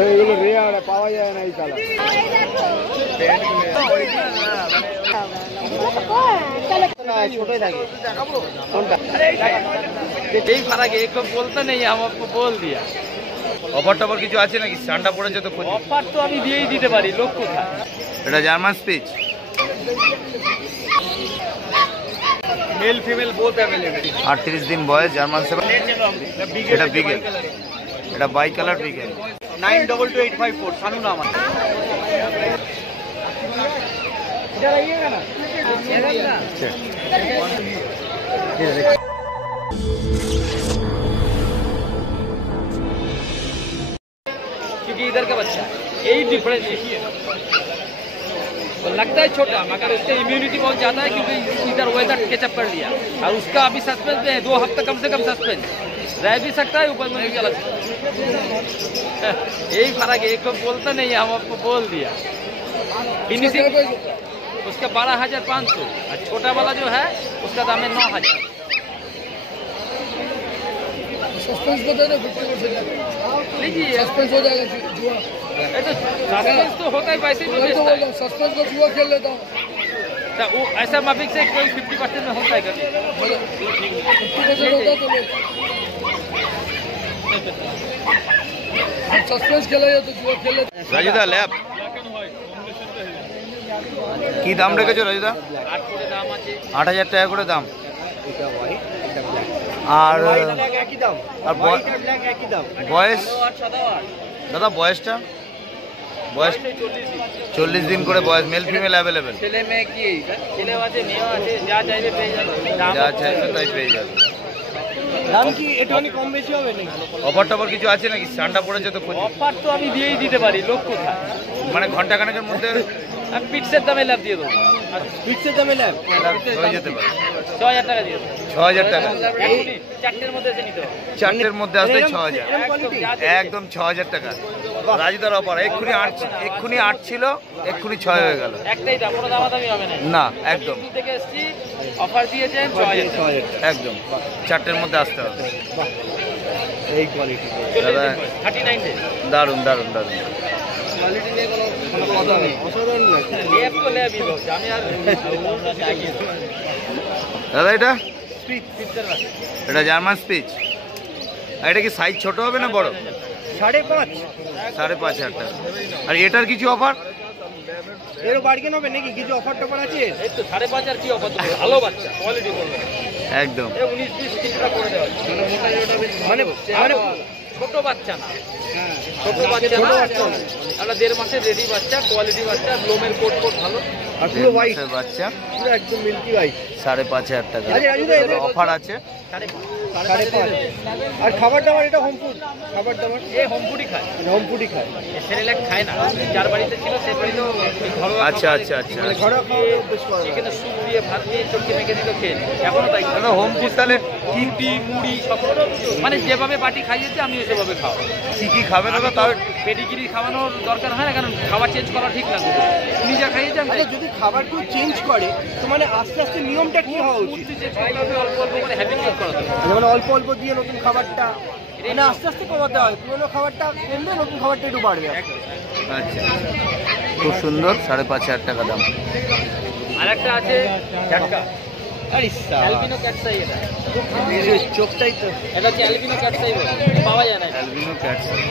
এগুলো রেয়ার পাওয়া যায় না এই কালার। ছোটই থাকে কোনটা এই ফারাক एक बोलता नहीं हम आपको बोल दिया। অফার টফার কিছু আছে নাকি? ঠান্ডা পড়েছে তো। অফার তো আমি দিয়েই দিতে পারি, লোক কোথায়? এটা German speech, male female both available. 38 দিন বয়স, জার্মান শেফার্ড। এটা বিগেল, এটা বাই কালার বিগেল। 922854 সানু নাম আছে। এটা লাগিয়েगा ना क्योंकि इधर का बच्चा यही डिफरेंस है। वो लगता है छोटा मगर उसका इम्यूनिटी बहुत ज़्यादा है क्योंकि इधर वेदर कैचअप कर लिया। और उसका अभी सस्पेंस में है, 2 हफ्ता कम से कम सस्पेंस रह भी सकता है, ऊपर में भी चला सकता है। यही फर्क है, एक बोलता नहीं हम आपको बोल दिया। फिनिशिंग उसका 12,500 और छोटा वाला जो है उसका दाम है 9,000। सस्पेंस बता दो 50%। लीजिए सस्पेंस हो जाएगा जुआ। सस्पेंस तो होता है वैसे भी बेचता है। सस्पेंस तो जुआ खेल लेता हूँ। तो वो ऐसा माफिक से कोई 50% में होता है कभी? 50% होता तो सस्पेंस खेला तो जुआ खेल लेता। রাজুদা ল্যাব কি দাম রেখেছো রাজুদা? 8,000 টাকা করে দাম। আর বয়স দাদা, বয়সটা? বয়স 40 দিন করে বয়স, মেল ফিমেল অ্যাভেলেবেল। ছেলে মেয়ে কি ছেলে আছে মেয়ে আছে, যা চাইবে পেয়ে যাবে, যা চাইবে তাই পেয়ে যাবে। দাম কি একটুখানি কম বেশি হবে নাকি? অফার টফার কিছু আছে নাকি? ঠান্ডা পড়েছে তো। অফার তো আমি দিয়েই দিতে পারি, লোক কোথায়? মানে ঘন্টা খানেকের মধ্যে আমি পিক্সের দামে ল্যাব দিয়ে দেবো। পিক্সের দামে ল্যাব হয়ে যেতে পারে। 6,000 টাকা দিয়ে দেবো। 6,000 টাকা। চারটের মধ্যে এসে নিতে হবে। চারটের মধ্যে আসলে 6,000, একদম 6,000 টাকা। রাজুদার অফার এক্ষুনি 8 ছিল, এক্ষুনি 6 হয়ে গেল। একটাই দাম, কোনো দামাদামি হবে না। না একদম থেকে এসছি, অফার দিয়েছেন 6,000 একদম। চারটের মধ্যে আসতে হবে। এই কোয়ালিটি দাদা 39 ডে দারুণ দারুণ দারুণ। কোয়ালিটি নিয়ে কোনো কথা নেই, অসাধারণ লাগছে। ল্যাব তো ল্যাবই বলছি আমি। আর দাদা এটা স্পিচ এটা জার্মান স্পিচ। আর এটা কি সাইজ ছোট হবে না বড়? 5,500 টাকা। আর এটার কিছু অফার? এরও বার্গেন হবে নাকি? কিছু অফার টফার আছে? এই তো 5,500 কি অফার? ভালো বাচ্চা, কোয়ালিটি বলবে একদম। 19-20 টাকা করে দেওয়া মানে ছোট বাচ্চা না, ছোট বাচ্চা না, আমরা 1.5 মাসের রেডি বাচ্চা, কোয়ালিটি বাচ্চা, লোমের কোট ভালো আর পুরো হোয়াইট বাচ্চা, পুরো একদম মিল্কি হোয়াইট। 5,500 টাকা অফার আছে। 5,500। আর খাবার দাবার এটা হোম ফুড, খাবার দাবার হোম ফুডই খায়, হোম ফুডই খায়। সেরেলাক খায় না, যার বাড়িতে ছিল সে বাড়িতেও ঘরোয়া। আচ্ছা আচ্ছা আচ্ছা। ঘরোয়া চিকেন স্যুপ দিয়ে ভাত দিয়ে চটকে মেখে দিল খেয়ে এখনো তাই। হোম ফুড তাহলে রুটি মুড়ি সব মানে যেভাবে বাটি খাইয়েছে আমি সেভাবে খাওয়া। কি খাবে দাদা? তাও পেডিগ্রি খাওয়ানোর দরকার হয় না, কারণ খাবার চেঞ্জ করা ঠিক না। উনি যা খাইয়েছে আমি যদি খাবার কেউ চেঞ্জ করে তো মানে আস্তে আস্তে নিয়মটা কি হওয়া উচিত? অল্প অল্প করে হ্যাবিচুয়েট করা দরকার। মানে অল্প অল্প দিয়ে নতুন খাবারটা মানে আস্তে আস্তে কমাতে হয়। পুরোনো খাবারটা কমলে নতুন খাবারটা একটু বাড়বে। আচ্ছা খুব সুন্দর। 5,500 টাকা দাম। আর একটা আছে ঝাটকা, অ্যালবিনো ক্যাটসাই। এটা চোখটাই তো, এটা হচ্ছে অ্যালবিনো ক্যাটসাই পাওয়া যায় না। অ্যালবিনো ক্যাটসাই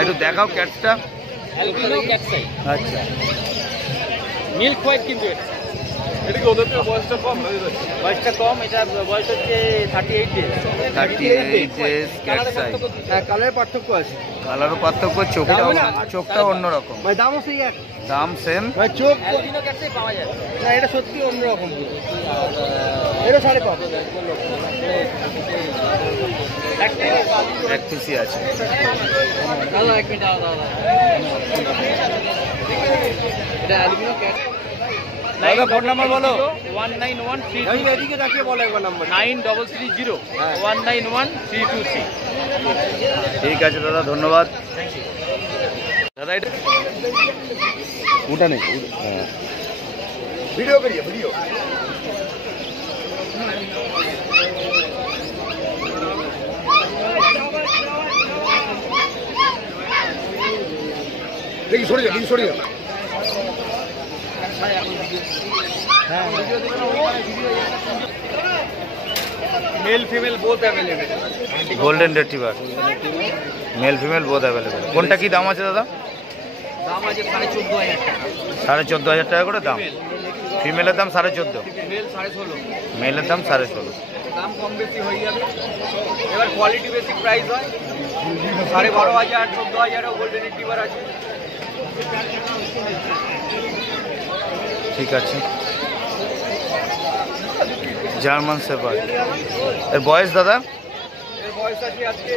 একটু দেখাও ক্যাটসটা। অ্যালবিনো ক্যাটসাই আচ্ছা মিল্ক হোয়াইট কিন্তু এটা কি ওদের থেকে বয়সটা কম? বয়সটা কম, এটা বয়স হচ্ছে 38 ডেজ। 38 days cat's eye. হ্যাঁ কালারের পার্থক্য আছে। কালারও পার্থক্য, চোখটা অন্যরকম। মানে দামও সেই এক, দাম সেম। মানে চোখ অ্যালবিনো ক্যাটসাই পাওয়া যায় না, এটা সত্যি অন্যরকম। এটা 5,500 এক পিসি আছে। দাদা এক মিনিট দাদা, এটা অ্যালবিনো ক্যাট। ফোন নাম্বার বলো। 19132। এদিকে তাকিয়ে বলো একবার নাম্বার। 9330191323। ঠিক আছে দাদা, ধন্যবাদ দাদা। এটা ওটা নেই, ভিডিও করিয়ে ভিডিও। দেখি সরে যা, সরে যা। Male female both available golden retriever male female both available. কোনটা কি দাম আছে দাদা? दाम आज 14,500 টাকা। 14,500 টাকা করে দাম। ফিমেলের দাম 14,500, মেল 16.5, মেলের দাম 16.5। দাম কম বেশি হয়ে যাবে। এবার কোয়ালিটি বেসিক প্রাইস হয় 12,500 14,000 গোল্ডেন রিট্রিভার আছে। ঠিক আছে। জার্মান শেপার্ড এর বয়স দাদা? এর বয়স আছে আজকে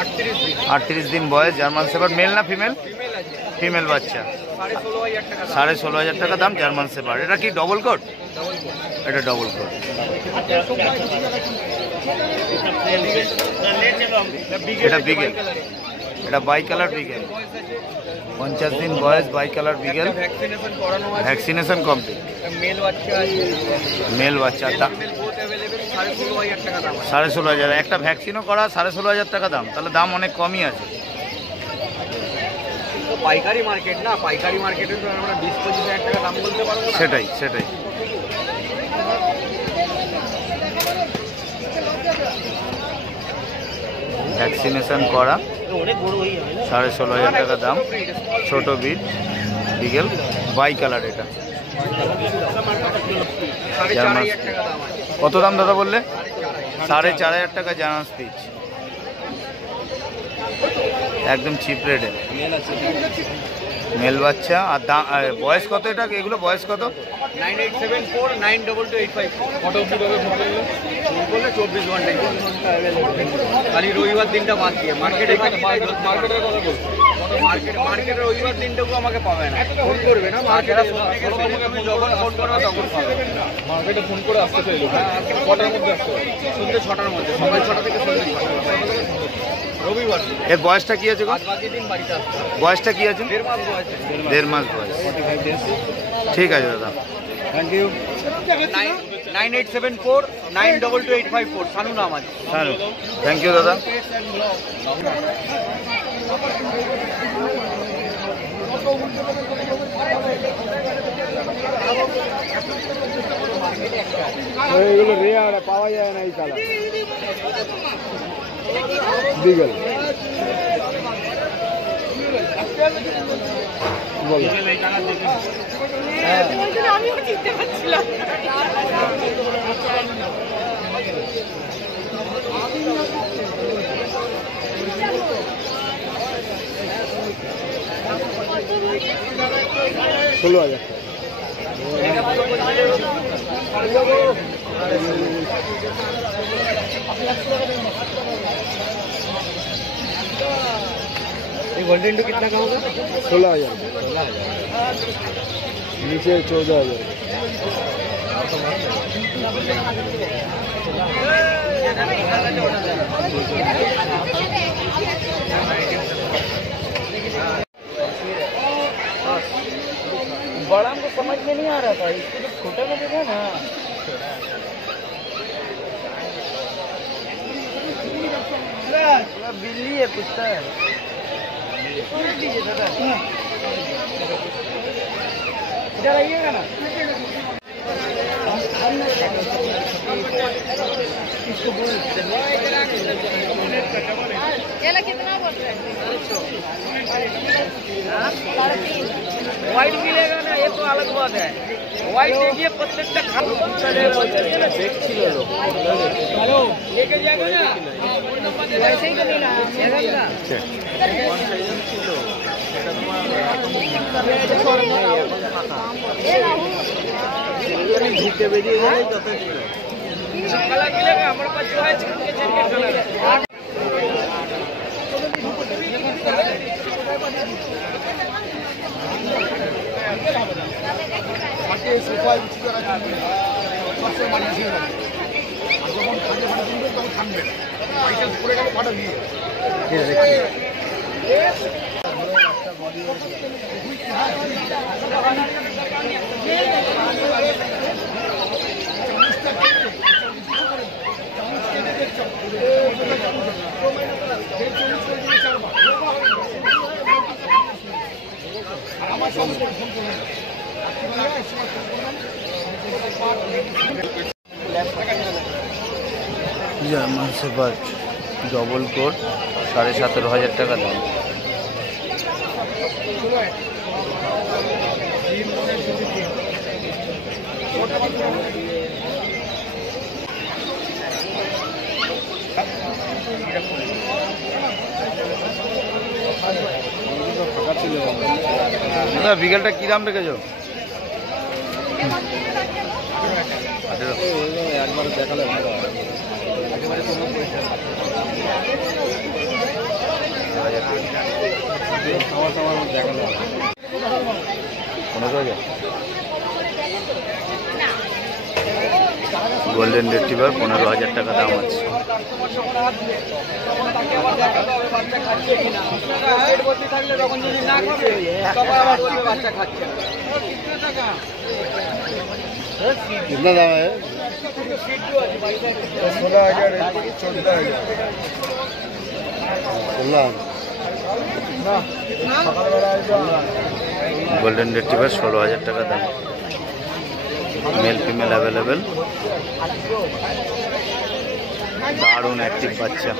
38 দিন। 38 দিন বয়স। জার্মান শেপার্ড মেল না ফিমেল? ফিমেল আছে, ফিমেল বাচ্চা। 16,500 টাকা দাম। 16,500 টাকা দাম জার্মান শেপার্ড। এটা কি ডবল কোট? Double coat. এটা ডবল কোট। এটা বিগেল, এটা বাই কালার বিগেল। 50 দিন বয়স, বাই কালার বিগেল। ভ্যাকসিনেশন করানো আছে। Vaccination complete. মেল বাচ্চা আছে, মেল বাচ্চা দাম ফিমেল বোথ अवेलेबल 16,500 টাকা দাম। 16,500। একটা ভ্যাকসিনও করা 16,500 টাকা দাম, তাহলে দাম অনেক কমই আছে। তো পাইকারি মার্কেট না, পাইকারি মার্কেটে তো আমরা 20-25,000 টাকা দাম বলতে পারবো না। সেটাই সেটাই। ভ্যাকসিনেশন করা 16,500 টাকা দাম। ছোট বিট বিগেল, বাই কালার। এটা 4,500 টাকা দাম আছে। কত দাম দাদা বললে? 4,500 টাকা জার্মান স্পিচ, একদম চিপ রেটে। মেল বাচ্চা। আর দাম বয়স কত এটা? এগুলো বয়স কত? 9874 92285। কত অবধি হবে ফোন করলে? ফোন করলে 24 ঘন্টায় খালি রবিবার দিনটা বাদ দিয়ে। মার্কেটের কথা বলছো? মার্কেটে রবিবার দিনটাও আমাকে পাবে না। ফোন করবে না মার্কেটে, তুমি যখন ফোন করবে তখন পাবে। মার্কেটে ফোন করে আসতে চাইলো, কটার মধ্যে আসতে হবে? সন্ধ্যে 6টার মধ্যে, সকাল 6টা থেকে সন্ধ্যে 6টা রবিবার দিন। এর বয়সটা কি আছে গো? বাদ বাকি দিন বাড়িতে আসতে হবে। বয়সটা কি আছে? 1.5 মাস বয়স। 1.5 মাস বয়স। ঠিক আছে দাদা, থ্যাংক ইউ। 9874 92285 সানু নাম আছে। হ্যাঁ থ্যাংক ইউ দাদা। এগুলো রেয়ার, পাওয়া যায় না এই কালার বিগল। বলো আমিও চিনতে পারছিলাম। ষোলো হাজার। गोल्डन टू कितना का होगा? 16,000। नीचे 14,000। बड़ा हमको समझ में नहीं आ रहा था, इसको तो छोटा में देखा ना। बिल्ली है, कुत्ता है। इधर आइएगा ना। ये कितना बोल रहे हैं? व्हाइट मिलेगा ना, ये तो अलग बात है। व्हाइट देखिए प्रत्येक लेके जाएगा ना, वैसे ही तो मिला काला मिलेगा हमारे पास जो है चिकन के चिकन कलर है। জার্মান শেপার্ড ডবল কোট 17,500 টাকা দাম। দাদা বিকেলটা কি দাম রেখেছো? একবার দেখালে ভালো হয়। একেবারে কোনো দেখালে 15,000 গোল্ডেন রিট্রিভার 15,000 টাকা দাম আছে। कितना दाम है? 16,000 গোল্ডেন রিট্রিভার 16,000 টাকা দাম। Male female available. দারুণ অ্যাক্টিভ বাচ্চা।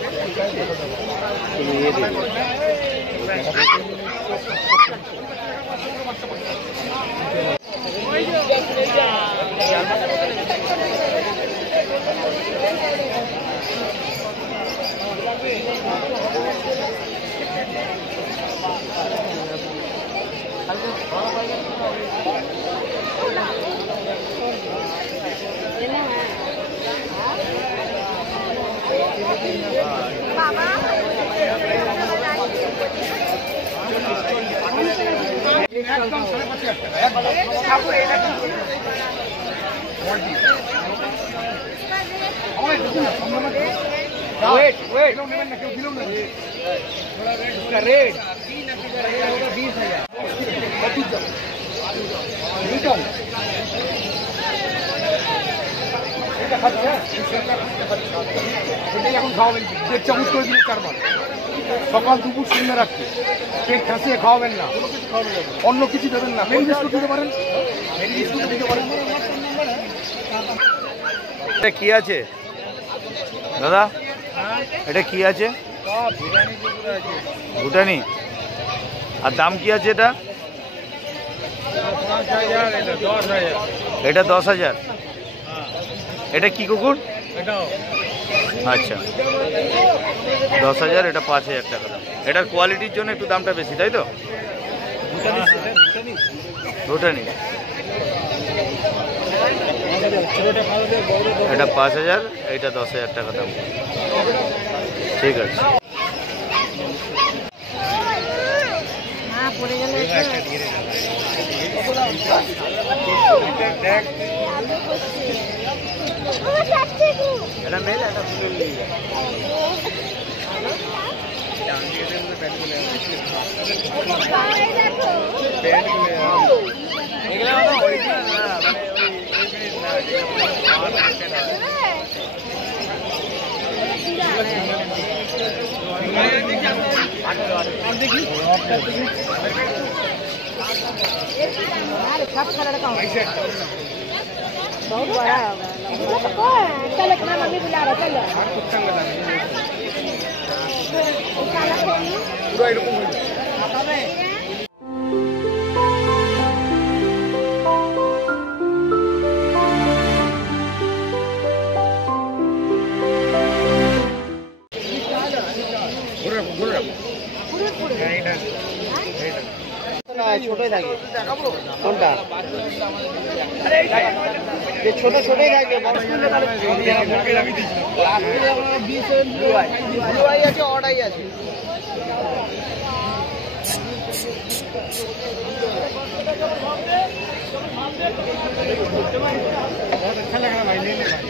এখন খাওয়াবেন 1 চামচ করে দিলে 4 বার সকাল দুপুর সন্ধ্যা রাখতে পেট ঠাসিয়ে খাওয়াবেন না, অন্য কিছু দেবেন না। মেরি বিস্কুট দিতে পারেন, মেরি বিস্কুট দিতে পারেন। এটা কি আছে দাদা? এটা কি আছে? ভুটানি। আর দাম কি আছে এটা? এটা 10,000। এটা কি কুকুর? আচ্ছা 10,000, এটা 5,000 টাকা দাম। এটার কোয়ালিটির জন্য একটু দামটা বেশি, তাই তো? ভুটানি। এটা 5,000, এটা 10,000 টাকা দাম। ঠিক আছে। এটা মেল, এটা ফিমেল। बहुत बड़ा चलो अपना मम्मी बुला रहा चलो পুরো এরকম হয়ে ছোটই থাকে কোনটা? ছোট ছোটই থাকে। ব্লু আই আছে, অড আই আছে। अच्छा लग रहा भाई, ले ले भाई।